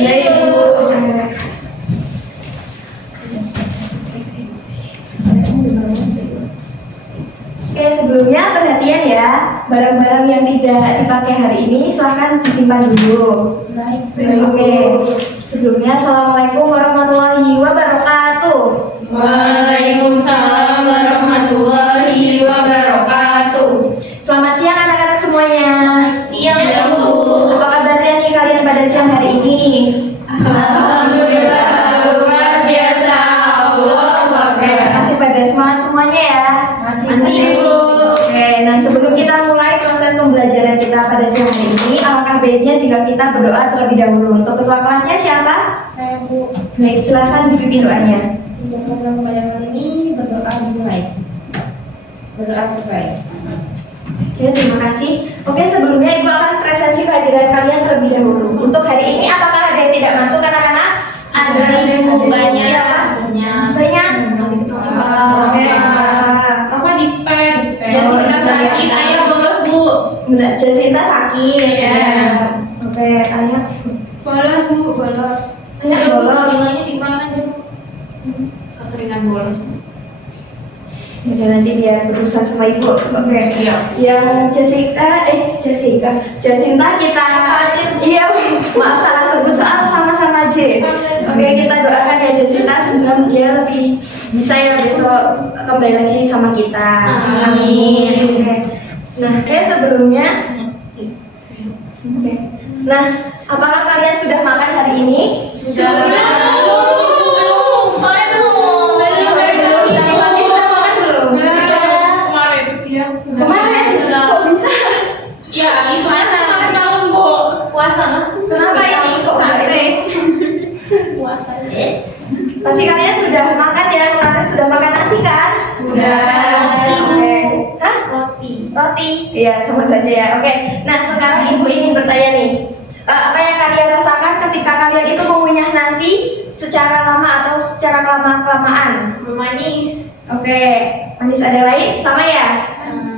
Iya, Ibu. Oke, sebelumnya perhatian ya, barang-barang yang tidak dipakai hari ini silahkan disimpan dulu. Baik. Oke, sebelumnya Assalamualaikum warahmatullahi wabarakatuh. Waalaikumsalam warahmatullahi wabarakatuh. Selamat siang anak-anak semuanya. Siang, Bu. Apa kabarnya nih kalian pada siang hari ini? Alhamdulillah, luar biasa. Allah Oke, Akbar. masih pada semangat semuanya ya. Masih, Bu. Oke, nah sebelum kita mulai proses pembelajaran kita pada siang hari ini, alangkah baiknya jika kita berdoa terlebih dahulu. Untuk ketua kelasnya siapa? Saya, Bu. Baik, silahkan dipimpin doanya. Untuk program pembelajaran ini berdoa dimulai. Berdoa selesai. Oke, terima kasih. Oke, sebelumnya Ibu akan presensi kehadiran kalian terlebih dahulu. Untuk hari ini, apakah ada yang tidak masuk anak-anak? Ada, Bu, banyak. Siapa? Banyak. Banyak? Oke. Apa dispen? Oh, Kita sakit, ayah bolos, Bu. Mbak Jacinta sakit. Iya. Oke, ayah. Bolos, Bu, bolos. Ayah bolos. Nilainya dikurangin aja, Bu. Seseringan bolos, Bu. Oke, nanti biar berusaha sama Ibu. Oke. Iya. Yang Jacinta kita. Iya, maaf salah sebut soal sama-sama J. Oke, kita doakan ya Jacinta semoga dia lebih bisa ya besok kembali lagi sama kita. Amin. Oke. Nah, sebelumnya. Oke. Nah, apakah kalian sudah makan hari ini? Sudah. Belum. Sore belum. Sore belum. Tadi pagi sudah makan belum? Kemarin siang sudah. Kemarin? Kok bisa? Ya, itu puasa kemarin malam, Bu. Puasa. Kenapa ini? Kok Sate. Puasa. Pasti kalian sudah makan ya, kemarin sudah makan nasi kan? Sudah. Oke. Hah? Roti. Roti? Iya, sama saja ya. Oke. Nah, sekarang Ibu ingin bertanya nih. Apa yang kalian rasakan ketika kalian itu mengunyah nasi secara lama atau secara kelamaan? Manis. Oke. Manis ada lain? Sama ya?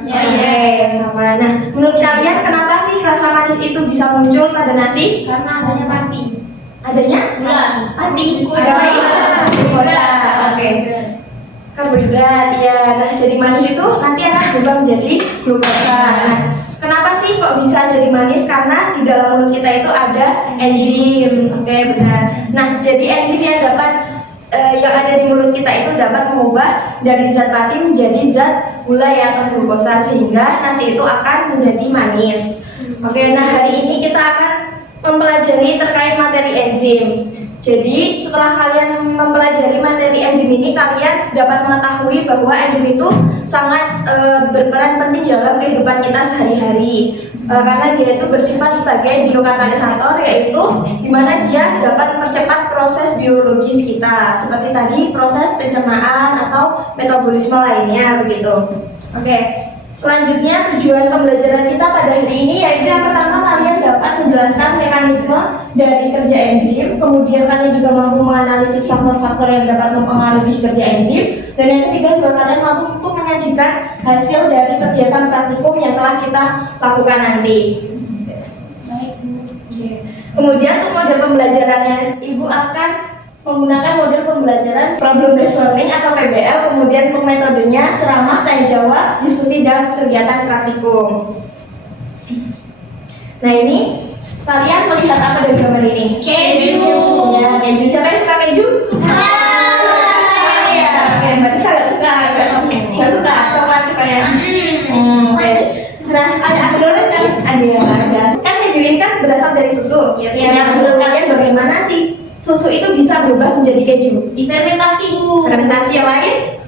Oke, sama. Nah, menurut kalian kenapa sih rasa manis itu bisa muncul pada nasi? Karena adanya pati. Adanya? Gula. Pati. Glukosa. Ada lain? Glukosa. Oke. Karbohidrat ya. Nah, jadi manis itu nanti akan berubah menjadi glukosa. Nah, kenapa sih kok bisa jadi manis? Karena di dalam mulut kita itu ada enzim. Oke, benar. Nah, jadi enzim yang yang ada di mulut kita itu dapat mengubah dari zat pati menjadi zat gula ya atau glukosa sehingga nasi itu akan menjadi manis. Oke, nah hari ini kita akan mempelajari terkait materi enzim. Jadi setelah kalian mempelajari materi enzim ini, kalian dapat mengetahui bahwa enzim itu sangat berperan penting dalam kehidupan kita sehari-hari. Karena dia itu bersifat sebagai biokatalisator, yaitu dimana dia dapat mempercepat proses biologis kita, seperti tadi proses pencernaan atau metabolisme lainnya begitu. Oke. Selanjutnya tujuan pembelajaran kita pada hari ini yaitu yang pertama kalian dapat menjelaskan mekanisme dari kerja enzim, kemudian kalian juga mampu menganalisis faktor-faktor yang dapat mempengaruhi kerja enzim, dan yang ketiga juga kalian mampu untuk menyajikan hasil dari kegiatan praktikum yang telah kita lakukan nanti. Baik, Bu. Kemudian untuk model pembelajarannya Ibu akan menggunakan model pembelajaran problem based learning atau PBL, kemudian untuk metodenya ceramah, tanya jawab, diskusi, dan kegiatan praktikum. Nah ini kalian melihat apa dari gambar ini? Keju. Ya, keju. Siapa yang suka keju? Suka. Ya, oke, berarti agak suka, nggak suka. Coklat suka ya. Oke. Nah, ada akhirnya kan? Ada. Kan keju ini kan berasal dari susu. Iya. Yang menurut kalian bagaimana sih susu itu bisa berubah menjadi keju? Difermentasi, Bu. Fermentasi yang lain?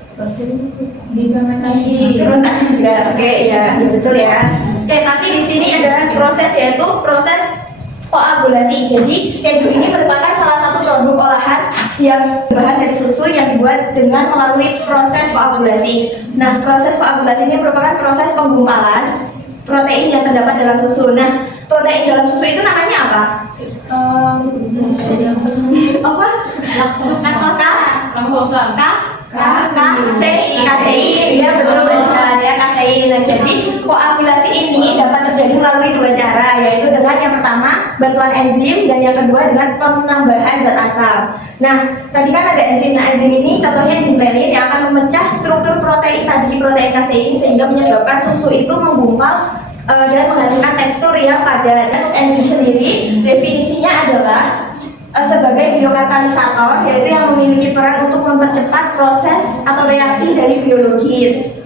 Difermentasi. Fermentasi juga. Oke, ya betul ya. Oke, tapi di sini adalah proses yaitu proses koagulasi. Jadi keju ini merupakan salah satu produk olahan yang berbahan dari susu yang dibuat dengan melalui proses koagulasi. Nah, proses koagulasi ini merupakan proses penggumpalan protein yang terdapat dalam susu. Nah, protein dalam susu itu namanya apa? Apa? Kasein, ya betul benar ya kasein. Nah, jadi koagulasi ini dapat terjadi melalui dua cara, yaitu dengan yang pertama bantuan enzim, dan yang kedua dengan penambahan zat asam. Nah, tadi kan ada enzim. Nah, enzim ini contohnya enzim renin yang akan memecah struktur protein tadi, protein kasein, sehingga menyebabkan susu itu menggumpal dan menghasilkan tekstur yang padat. Untuk enzim sendiri, definisinya adalah sebagai biokatalisator, yaitu yang memiliki peran untuk mempercepat proses atau reaksi dari biologis.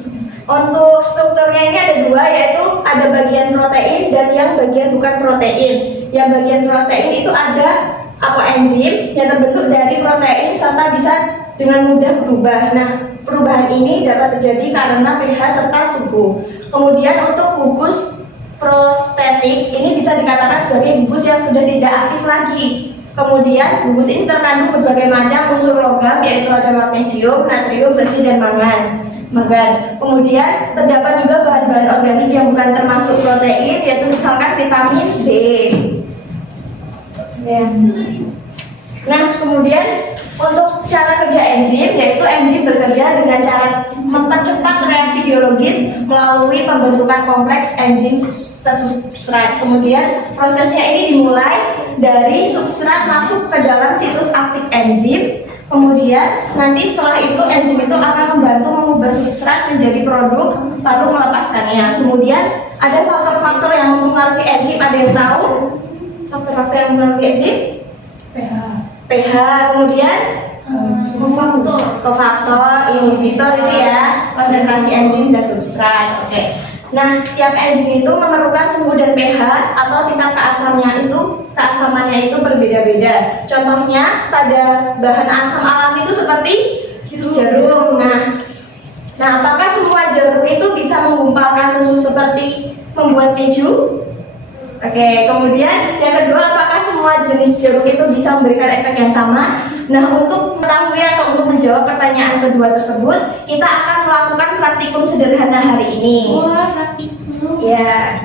Untuk strukturnya ini ada dua, yaitu ada bagian protein dan yang bagian bukan protein. Yang bagian protein itu ada apoenzim yang terbentuk dari protein serta bisa dengan mudah berubah. Nah, perubahan ini dapat terjadi karena pH serta suhu. Kemudian untuk gugus prostetik ini bisa dikatakan sebagai gugus yang sudah tidak aktif lagi. Kemudian gugus ini terkandung berbagai macam unsur logam, yaitu ada magnesium, natrium, besi, dan mangan. Kemudian terdapat juga bahan-bahan organik yang bukan termasuk protein, yaitu misalkan vitamin B. Nah, kemudian untuk cara kerja enzim, yaitu enzim bekerja dengan cara mempercepat reaksi biologis melalui pembentukan kompleks enzim ke substrat. Kemudian prosesnya ini dimulai dari substrat masuk ke dalam situs aktif enzim. Kemudian nanti setelah itu enzim itu akan membantu mengubah substrat menjadi produk lalu melepaskannya. Kemudian ada faktor-faktor yang mempengaruhi enzim. Ada yang tahu faktor-faktor yang mempengaruhi enzim? pH, kemudian kofaktor, inhibitor itu ya, konsentrasi enzim dan substrat. Oke. Nah, tiap enzim itu memerlukan suhu dan pH atau tingkat keasamannya itu berbeda-beda. Contohnya pada bahan asam alami itu seperti jarum. Nah, apakah semua jarum itu bisa menggumpalkan susu seperti membuat keju? Oke, kemudian yang kedua, apakah semua jenis jarum itu bisa memberikan efek yang sama? Nah, untuk mengetahui atau untuk menjawab pertanyaan kedua tersebut, kita akan melakukan praktikum sederhana hari ini. Wah, praktikum. Ya.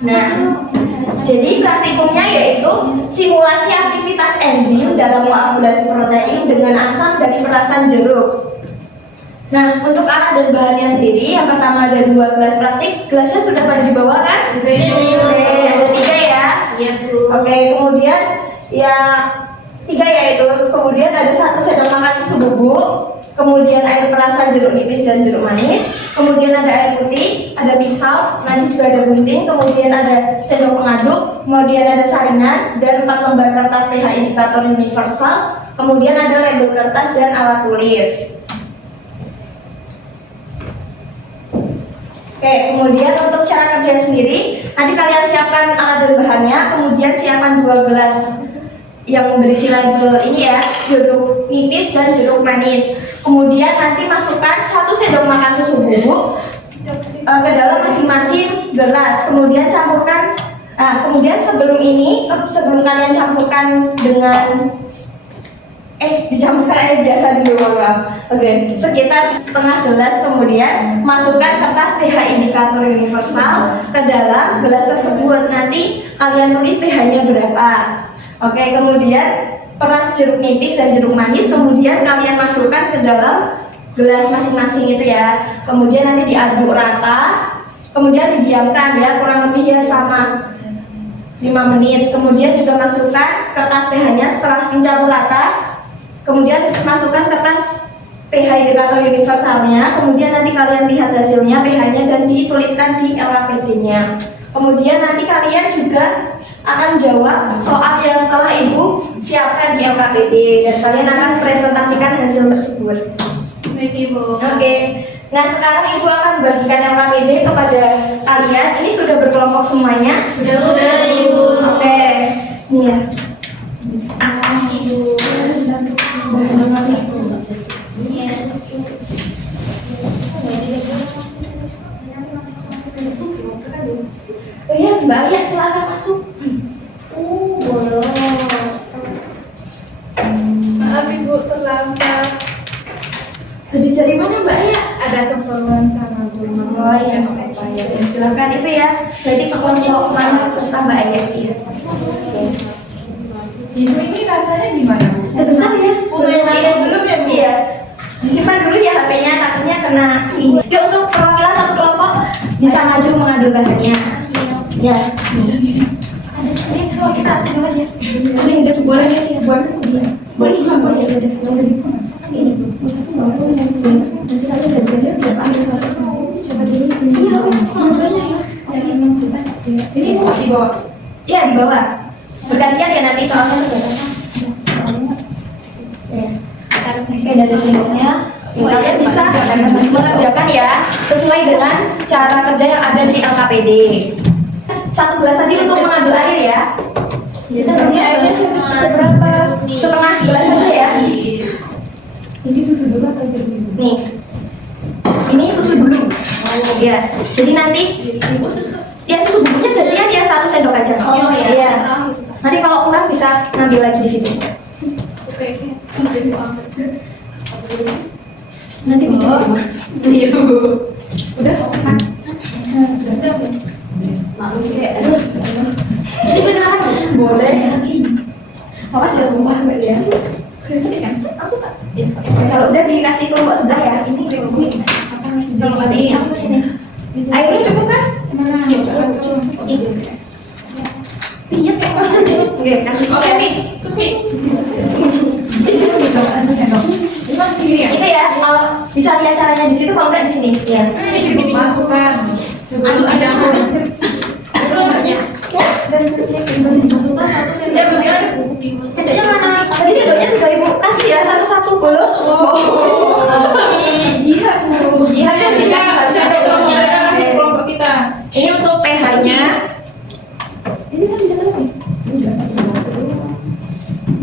Nah, jadi praktikumnya yaitu simulasi aktivitas enzim dalam koagulasi protein dengan asam dari perasan jeruk. Nah, untuk alat dan bahannya sendiri, yang pertama ada 2 gelas plastik. Gelasnya sudah pada dibawa kan? Oke, Ada 3 ya. Iya, Bu. Oke, kemudian ya 3 yaitu, kemudian ada 1 sendok makan susu bubuk, kemudian air perasan jeruk nipis dan jeruk manis, kemudian ada air putih, ada pisau, nanti juga ada gunting, kemudian ada sendok pengaduk, kemudian ada saringan dan 4 lembar kertas pH indikator universal, kemudian ada label kertas dan alat tulis. Oke, kemudian untuk cara kerja sendiri, nanti kalian siapkan alat dan bahannya, kemudian siapkan 2 gelas yang berisi label ini ya, jeruk nipis dan jeruk manis. Kemudian nanti masukkan 1 sendok makan susu bubuk ke dalam masing-masing gelas. Kemudian campurkan. Nah, kemudian sebelum kalian campurkan dengan dicampurkan air biasa dulu, maaf. Oke, sekitar setengah gelas, kemudian masukkan kertas pH indikator universal ke dalam gelas tersebut. Nanti kalian tulis pH-nya berapa. Oke, kemudian peras jeruk nipis dan jeruk manis, kemudian kalian masukkan ke dalam gelas masing-masing itu ya. Kemudian nanti diaduk rata, kemudian didiamkan ya kurang lebih ya selama 5 menit. Kemudian juga masukkan kertas pH-nya setelah mencampur rata. Kemudian masukkan kertas pH indikator universalnya, kemudian nanti kalian lihat hasilnya pH-nya dan dituliskan di LKPD-nya. Kemudian nanti kalian juga akan jawab soal yang telah Ibu siapkan di LKPD dan kalian akan presentasikan hasil tersebut. Baik, Ibu. Oke. Nah, sekarang Ibu akan bagikan LKPD kepada kalian. Ini sudah berkelompok semuanya? Sudah, Ibu. Oke. Iya. Ibu. Oh iya, Mbak Aya silakan masuk. Boleh. Maaf Ibu terlambat. Habis dari mana Mbak Aya? Ada keperluan sama Bu. Oh iya, apa ya? Silakan itu ya. Berarti ke kelompok mana peserta Mbak Aya? Iya. Ibu ini rasanya gimana Bu? Sebentar ya. Bu, main belum ya Bu? Iya. Disimpan dulu ya HP-nya, takutnya kena ini. Yuk, untuk perwakilan satu kelompok bisa maju mengambil bahannya. Ya. Ada sini kok kita asal aja. Boleh udah boleh ya. Boleh ya. Boleh ya udah. Yang udah ini satu bawah yang dua. Nanti kalian gantiannya biar ambil satu. Coba dulu. Iya, semuanya ya. Saya memang suka. Ini di bawah. Iya, di bawah. Bergantian ya nanti soalnya kebanyakan. Oke, dari sendoknya kalian bisa mengerjakan ya sesuai dengan cara kerja yang ada di LKPD. Satu gelas tadi untuk mengambil air ya. Ini airnya seberapa? Setengah gelas saja ya. Ini susu dulu atau jeruk dulu? Nih, ini susu dulu. Ya, jadi nanti ya susu bubuknya gantian ya 1 sendok aja. Oh iya. Iya. Nanti kalau kurang bisa ngambil lagi di situ. Oke. Nanti bikin di rumah. Iya Bu. Udah kan? Ini beneran Boleh. Awas ya semua mbak ya. Kalau udah dikasih kelompok sebelah ya. kalau ada ini aku ini. Airnya cukup kan? Iya kayak Oke, kasih. Oke Mi, Susi. Itu ya, kalau bisa lihat caranya di situ, kalau nggak di sini. Ya. Masukkan. Aduh, ada Sendoknya mana? Tadi sendoknya sudah ibu kasih ya satu-satu belum? Jihad Bu. Jihad ya sih kasih kelompok kita. Ini untuk pH-nya. Ini kan bisa terus nih.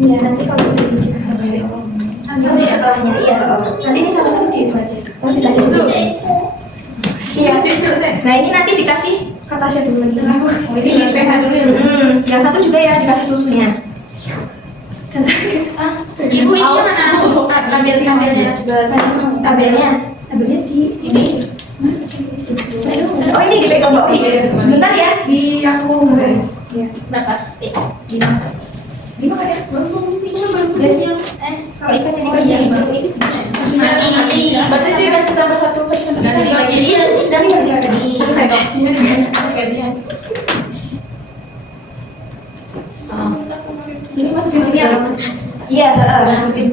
Iya nanti kalau udah dicek nanti setelahnya iya. Nanti ini satu-satu di itu aja. Oh bisa jadi. Iya. Nah ini nanti dikasih kertasnya dulu nih. Oh, ini pH dulu ya. Yang satu juga ya dikasih susunya. Ibu ini mana? Tabelnya. Tabelnya di Ini. Oh ini dipegang Mbak Wi. Sebentar ya. Di aku guys. Iya. Berapa? Gimana ya? Kalau ikannya Oh iya, dikasih. baru nipis bisa. Berarti dia kasih tambah satu sendok. Iya, dan sedih. Satu sendok. Gantian. Ini masuk di sini ya? Iya, masukin.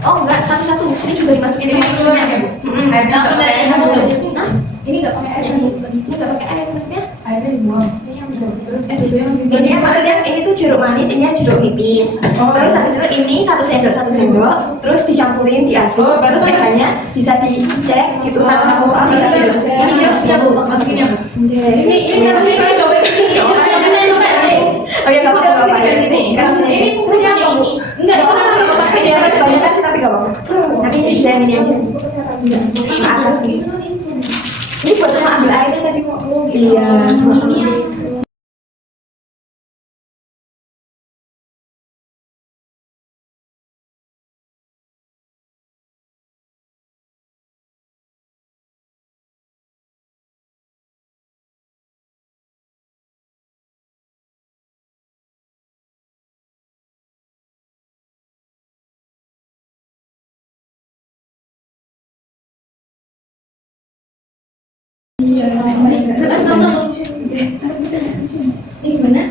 Oh enggak, satu-satu. Ini juga dimasukin Ini masukin ya, Bu? Airnya Langsung dari pakai kamu air. tuh. Hah? Ini nggak pakai air. Ini nggak pakai air maksudnya? Airnya dibuang. Terus susunya Ini ya maksudnya ini tuh jeruk manis, ini jeruk nipis. Oh. Terus habis itu ini satu sendok, terus dicampurin diaduk, terus pH-nya bisa dicek gitu satu-satu soal bisa diaduk. Ini ya Bu, masukin ya Bu. Ini namanya coba Oh ya nggak apa-apa ya. Kasih sini. Ini fungsinya apa Bu? Enggak, itu kan nggak apa-apa. Kasih apa sebanyak kan sih tapi nggak apa-apa. Nanti bisa yang ini aja. Ke atas nih. Ini buat cuma ambil airnya tadi kok. Iya. Ini gimana?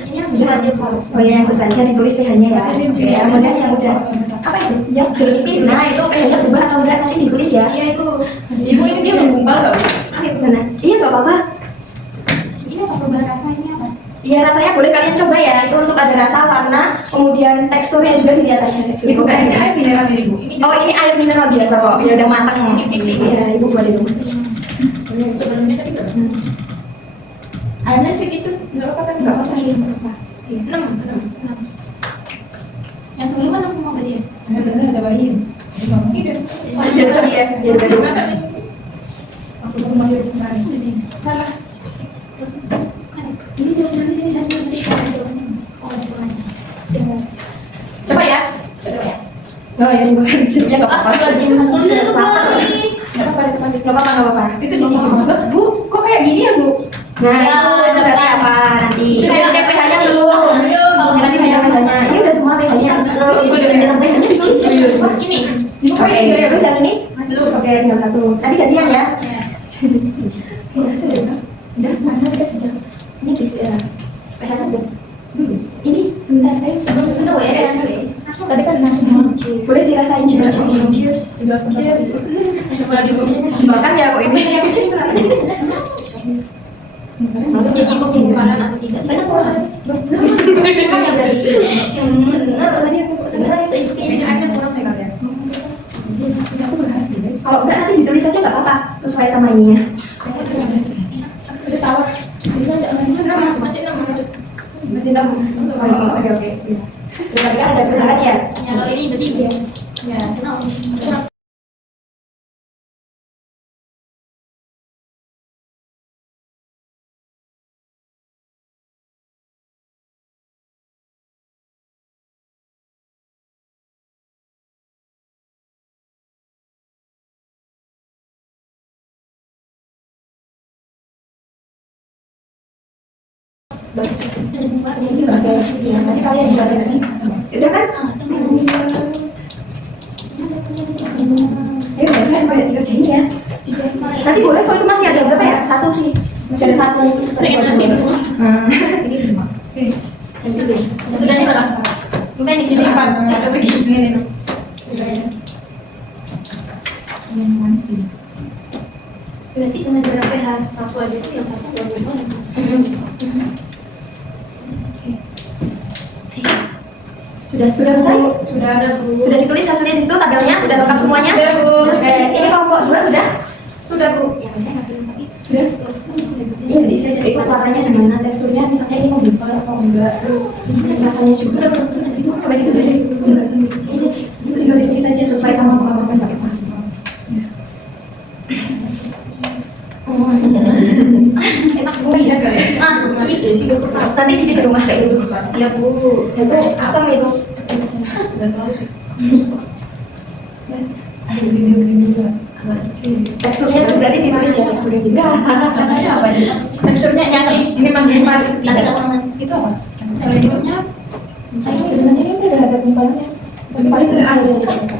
Oh ya, langsung saja ditulis pH-nya ya. Oke, kemudian yang udah apa itu? Yang jeruk nipis. Nah, itu pH-nya berubah atau enggak nanti ditulis ya. Iya itu. Ibu ini dia menggumpal nggak Bu? Gimana? Iya, nggak apa-apa. Ini apa perubahan rasanya apa? Iya, rasanya boleh kalian coba ya. Itu untuk ada rasa, warna, kemudian teksturnya juga dilihat aja teksturnya. Ibu kan ini air mineral ini Bu. Ini Oh, ini air mineral biasa kok. Ya udah matang. Iya, Ibu buat di rumah. Sebelumnya tadi berapa? airnya segitu. Nggak apa-apa kan? Nggak apa-apa. Iya, nggak apa-apa. Iya. 6. Yang sebelumnya 6 semua berarti ya? Ada tambahin. Jadi tadi ya. Jadi tadi. Aku baru mau lihat kemarin. Salah. Ini jeruk manis ini dari Oh, jeruk manis. Coba ya. Oh ya, sebenarnya jeruknya nggak apa-apa. Astagfirullahaladzim. Tulisan itu Lapar. kali. Nggak apa-apa, ada tempat. Nggak apa-apa, nggak apa-apa. Itu di Bu, kok kayak gini ya Bu? Nah, Ya, itu berarti apa nanti? Ya, Cek pH-nya belum. Ya, nanti baca pH-nya. Ini udah semua pH-nya. pH-nya bisa. Wah, Ini. Oke, terus yang ini? Belum. Oke, tinggal satu. Tadi gantian ya. Udah, mana udah sejak. Ini bisa. pH-nya belum. Sebentar, ayo. Sebelum susu udah ya. Tadi kan langsung Boleh dirasain juga. cheers. Juga Makan ya kok ini. Jadi sibuk minggu malam atau tidak? Bener, tadi aku sebenarnya itu kayaknya kurang ya kalian. Aku berhasil guys. Kalau enggak nanti ditulis aja nggak apa-apa, sesuai sama ininya. Udah tahu. Ini ada orang Masih tahu. Oh, oke. Tadi kan ada perbedaan ya. Kalau ini berarti ya. ya. Oke, nanti kalian jelasin aja. Udah kan? Ayo, saya juga dikerjain ya. Nanti boleh kok itu masih ada berapa ya? Satu sih. Masih ada satu. Ini 5. Sudah nih berapa? Mungkin ini Ini 4. ada begini. Yang manis ini. Berarti dengan berapa pH satu aja itu yang satu 20. Sudah selesai? Sudah ada Bu. Sudah ditulis hasilnya di situ tabelnya? Udah lengkap semuanya? Sudah, Bu. Ini kelompok 2 sudah? Sudah Bu. Ya saya nggak bilang tapi. Sudah? Iya, diisi aja itu warnanya gimana, teksturnya misalnya ini mau bubar atau enggak, terus rasanya juga. Itu apa itu beda itu enggak sama itu. Itu tinggal ditulis aja sesuai sama pengamalan pakai apa. Enak Bu ya kalian. Nah, itu sih Nanti bikin di rumah kayak gitu. Iya Bu. Itu asam itu. Udah tahu sih. Ada gini juga. Teksturnya itu berarti ditulis ya teksturnya gitu. Rasanya apa aja? Teksturnya nyata. Ini manggil mari. Ada orang. Itu apa? Teksturnya Kayaknya sebenarnya ini udah ada gumpalannya. Gumpalan itu ada di dekat.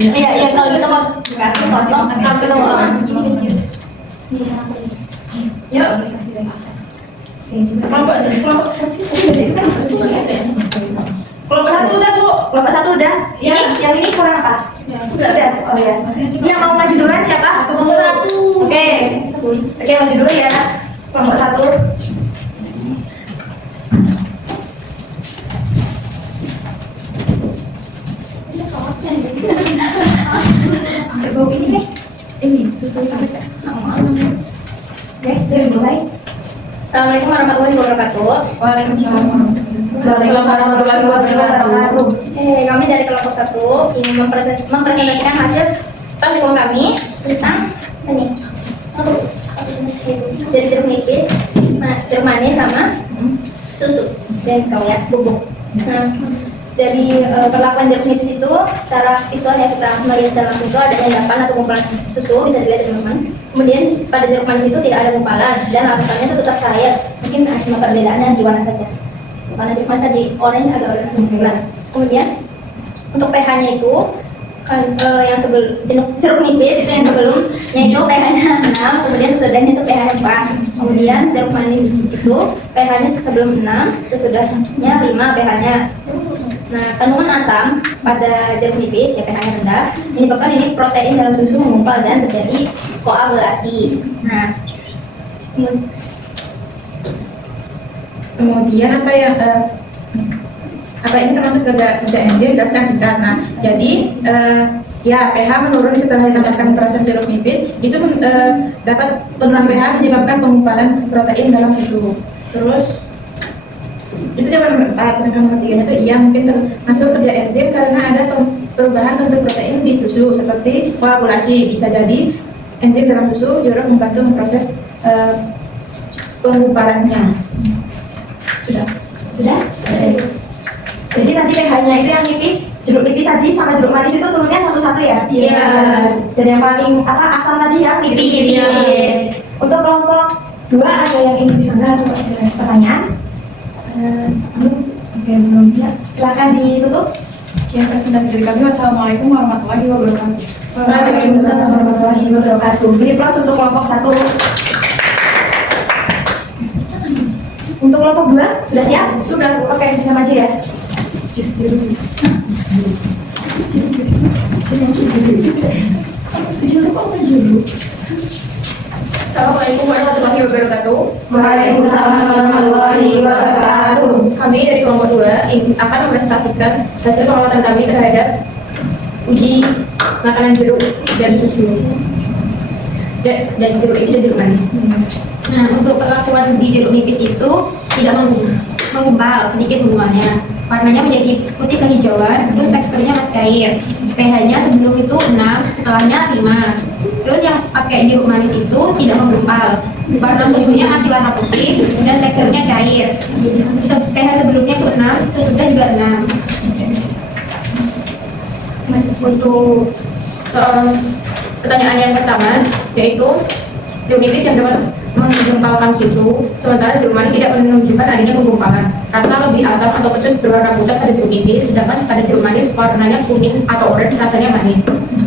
Iya, kalau kita mau kasih kosong tapi kalau orang yuk. Kelompok kelompok 1 udah Bu. Kelompok 1 udah. Ya. Yang ini kurang apa? Sudah. Oh ya. Yang mau maju duluan siapa? kelompok satu. Oke, maju dulu ya. Kelompok 1. Berbau ini deh. Ini susu apa? Oke, dari mulai. Assalamualaikum warahmatullahi wabarakatuh. Waalaikumsalam. Waalaikumsalam warahmatullahi wabarakatuh. Kami dari kelompok 1 ingin mempresentasikan hasil penelitian kami tentang ini. Dari jeruk nipis, jeruk manis sama susu dan kau ya bubuk. Nah, dari perlakuan jeruk nipis itu secara visual ya kita melihat secara langsung itu adanya endapan atau gumpalan susu, bisa dilihat teman-teman. Kemudian pada jeruk manis itu tidak ada gumpalan dan lapisannya itu tetap cair. Mungkin cuma perbedaannya di warna saja. Karena jeruk manis tadi orange agak warna gumpalan. Kemudian untuk pH-nya itu kan yang sebelum jeruk nipis itu yang sebelumnya itu pH-nya 6, kemudian sesudahnya itu pH-nya 4. Kemudian jeruk manis itu pH-nya sebelum 6, sesudahnya 5 pH-nya. Nah, kandungan asam pada jeruk nipis ya pH-nya rendah menyebabkan ini protein dalam susu mengumpal dan terjadi koagulasi. Nah, Kemudian apa yang apa ini termasuk kerja enzim jelaskan singkat. Nah, jadi ya pH menurun setelah ditambahkan perasan jeruk nipis itu dapat penurunan pH menyebabkan pengumpalan protein dalam susu. Terus itu yang nomor 4, sedangkan nomor 3 itu iya mungkin termasuk kerja enzim karena ada perubahan bentuk protein di susu seperti koagulasi. Bisa jadi enzim dalam susu jeruk membantu memproses penggumpalannya. Sudah. Jadi tadi pH-nya itu yang nipis, jeruk nipis tadi sama jeruk manis itu turunnya satu-satu ya? Iya. Dan yang paling asam tadi ya nipis. Nipis. Untuk kelompok 2 ada yang ingin disampaikan atau ada pertanyaan? Oke, belum bisa. Silakan ditutup. Yang presentasi dari kami. Wassalamualaikum warahmatullahi wabarakatuh. Waalaikumsalam warahmatullahi wabarakatuh. Beri plus untuk kelompok 1. Untuk kelompok dua, sudah siap? Sudah. Oke, bisa maju ya. Assalamualaikum warahmatullahi wabarakatuh. Waalaikumsalam warahmatullahi wabarakatuh. Kami dari kelompok 2 akan mempresentasikan hasil pengamatan kami terhadap uji makanan jeruk dan susu dan jeruk nipis dan jeruk manis. Nah, untuk perlakuan di jeruk nipis itu tidak menggumpal, sedikit menggumpalnya. Warnanya menjadi putih kehijauan, terus teksturnya masih cair. pH-nya sebelum itu 6, setelahnya 5. Terus yang pakai jeruk manis itu tidak menggumpal. Warna susunya masih warna putih dan teksturnya cair. pH sebelumnya itu 6, sesudah juga 6. Untuk pertanyaan yang pertama, yaitu jeruk nipis yang dapat menggumpalkan susu, sementara jeruk manis tidak menunjukkan adanya penggumpalan. Rasa lebih asam atau kecut berwarna pucat pada jeruk nipis, sedangkan pada jeruk manis warnanya kuning atau orange, rasanya manis.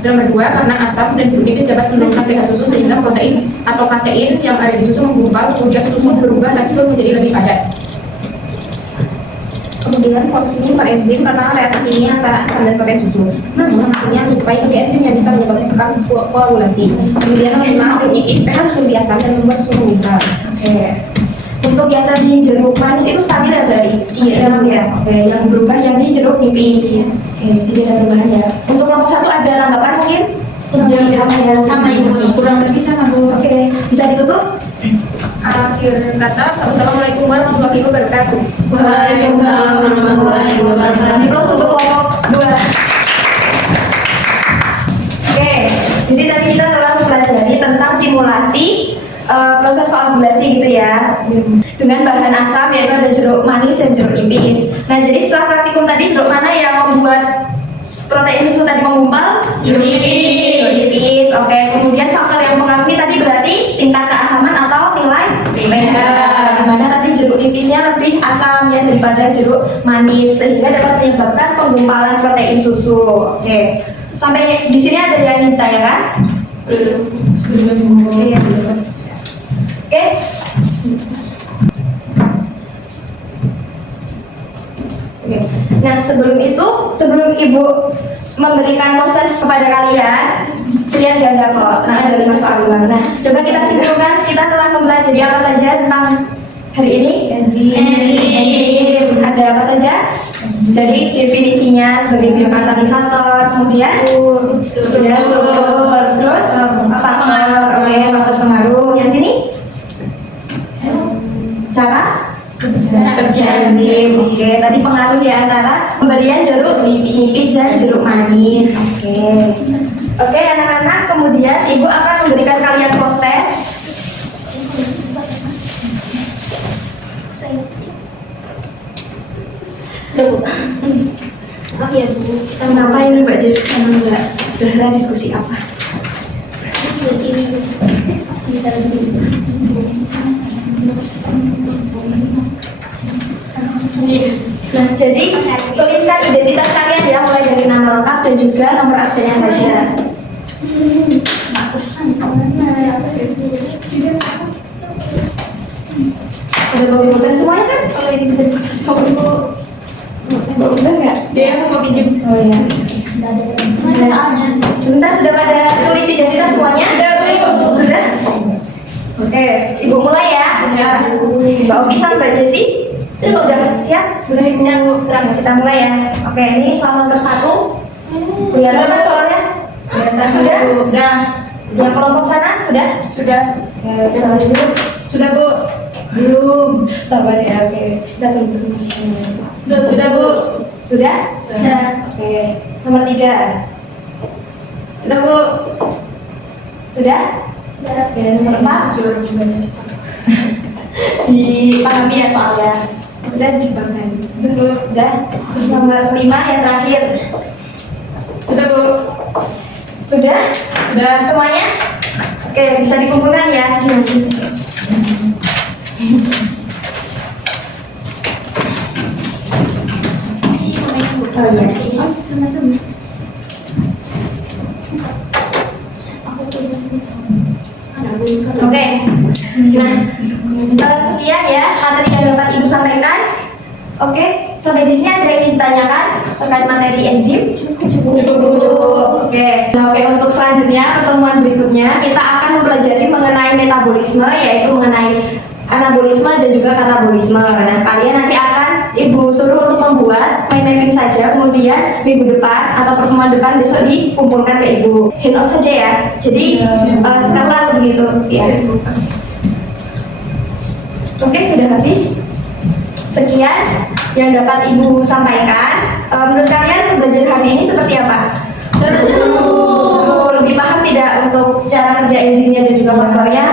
Nomor 2, karena asam dan jeruk nipis dapat menurunkan pH susu sehingga protein atau kasein yang ada di susu menggumpal, kemudian susu berubah tekstur menjadi lebih padat. Kemudian proses ini berenzim karena reaksi ini antara asam dan protein susu. Namun hasilnya menyerupai tiga enzim yang bisa menyebabkan koagulasi. Kemudian kelima, jeruk nipis pH susu lebih asam dan membuat susu menggumpal. Oke. Untuk yang tadi jeruk manis itu stabil ya berarti? Iya. Ya. Oke, yang berubah yang di jeruk nipis. Oke, tidak ada perubahan ya. Untuk kelompok 1 ada tanggapan mungkin? Sama ya. Kurang lebih sama, Bu. Oke, bisa ditutup? Akhir kata, assalamualaikum warahmatullahi wabarakatuh. Waalaikumsalam warahmatullahi wabarakatuh. Terus untuk kelompok 2. Oke, jadi tadi kita telah mempelajari tentang simulasi proses koagulasi gitu ya, dengan bahan asam yaitu ada jeruk manis dan jeruk nipis. Nah, jadi setelah praktikum tadi, jeruk mana yang membuat protein susu tadi menggumpal? Jeruk nipis. Jeruk nipis. Oke, kemudian faktor yang mempengaruhi tadi berarti tingkat keasaman atau nilai pH. Dimana tadi jeruk nipisnya lebih asam ya daripada jeruk manis, sehingga dapat menyebabkan penggumpalan protein susu. Oke, sampai di sini ada yang ditanyakan? Oke. Oke. Oke. Nah, sebelum Ibu memberikan proses kepada kalian ganda kok, karena ada 5 soal ulang. Nah, coba kita simpulkan, kita telah mempelajari apa saja tentang hari ini? Enzim. Ada apa saja? Dari definisinya sebagai biokatalisator, kemudian struktur, terus faktor, oke, faktor pengaruh. Yang sini? Cara kerja enzim. Oke, tadi pengaruh ya antara pemberian jeruk nipis dan jeruk manis. Oke, anak-anak, kemudian Ibu akan memberikan kalian proses. Maaf ya Bu, Kenapa ini Mbak Jess sama Mbak Zahra diskusi apa? Nah, jadi tuliskan identitas kalian ya, mulai dari nama lengkap dan juga nomor absennya saja. Udah bawa bukan semuanya kan? Kalau ini bisa bawa bukan nggak? Dia aku mau pinjam. Oh iya. Sebentar, sudah pada tulis identitas semuanya? Sudah? Oke, Ibu mulai ya. Mbak Oki sama Mbak Jessi sudah siap? Sudah, Ibu. Nah, kita mulai ya. Oke, ini soal nomor 1. Lihat apa soalnya? Sudah? Sudah. Yang kelompok sana sudah? Sudah. Oke, kita lanjut dulu. Sudah, Bu. Belum. Sabar ya, oke. Kita tunggu. Sudah, Bu. Sudah? Sudah. Oke, nomor 3. Sudah, Bu. Sudah? Oke, nomor 4. Dipahami ya soalnya. Sudah dijebakan. Sudah. Terus nomor 5 yang terakhir. Sudah, Bu. Sudah? Sudah. Semuanya? Oke, bisa dikumpulkan ya. Oh iya. Sama-sama. Oke, Oke. Nah, sekian ya materi yang dapat Ibu sampaikan. Oke, sampai di sini ada yang ingin ditanyakan terkait materi enzim? Cukup. Oke. Nah, oke, untuk selanjutnya pertemuan berikutnya kita akan mempelajari mengenai metabolisme, yaitu mengenai anabolisme dan juga katabolisme. Nah, kalian nanti akan Ibu suruh untuk membuat mind mapping saja, kemudian minggu depan atau pertemuan depan besok dikumpulkan ke Ibu. Handout saja ya. Jadi kertas begitu ya. Oke, sudah habis. Sekian yang dapat Ibu sampaikan. Menurut kalian belajar hari ini seperti apa? Seru. Lebih paham tidak untuk cara kerja enzimnya dan juga faktornya?